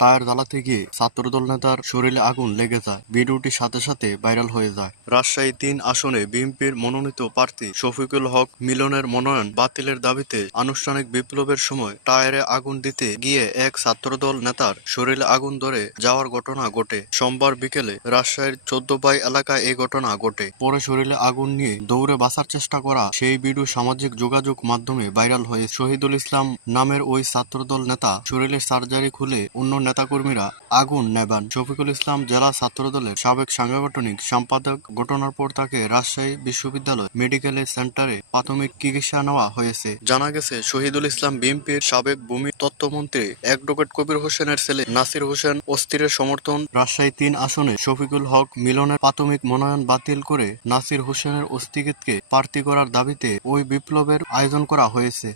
Tyre জ্বালাতে গিয়ে ছাত্রদল নেতার শরীরে আগুন লেগে যায়। ভিডিওটি সাথে সাথে ভাইরাল হয়ে যায়। রাজশাহী তিন আসনে বিএনপির মনোনীত প্রার্থী শফিকুল হক মিলনের মনোনয়ন বাতিলের দাবিতে আনুষ্ঠানিক বিপ্লবের সময় টায়ারে আগুন দিতে গিয়ে এক ছাত্রদল নেতার শরীরে আগুন ধরে যাওয়ার ঘটনা ঘটে। সোমবার বিকেলে রাজশাহীর চোদ্দবাই এলাকায় এই ঘটনা ঘটে। পরে শরীরে আগুন নিয়ে দৌড়ে বাঁচার চেষ্টা করা সেই ভিডিও সামাজিক যোগাযোগ মাধ্যমে ভাইরাল হয়ে শহীদুল ইসলাম নামের ওই ছাত্রদল নেতা শরীরের সার্জারি খুলে অন্য নেতাকর্মীরা আগুন নেবান শফিকুল ইসলাম জেলা ছাত্রদলের সাবেক সাংগঠনিক সম্পাদক। ঘটনার পর তাকে রাজশাহী বিশ্ববিদ্যালয় মেডিকেল সেন্টারে প্রাথমিক চিকিৎসা নেওয়া হয়েছে। জানা গেছে, শহীদুল ইসলাম বিএনপির সাবেক ভূমি তত্ত্বমন্ত্রী অ্যাডভোকেট কবির হোসেনের ছেলে নাসির হোসেন অস্থিরের সমর্থন। রাজশাহী তিন আসনে শফিকুল হক মিলনের প্রাথমিক মনোনয়ন বাতিল করে নাসির হোসেনের অস্তিত্বকে প্রার্থী করার দাবিতে ওই বিপ্লবের আয়োজন করা হয়েছে।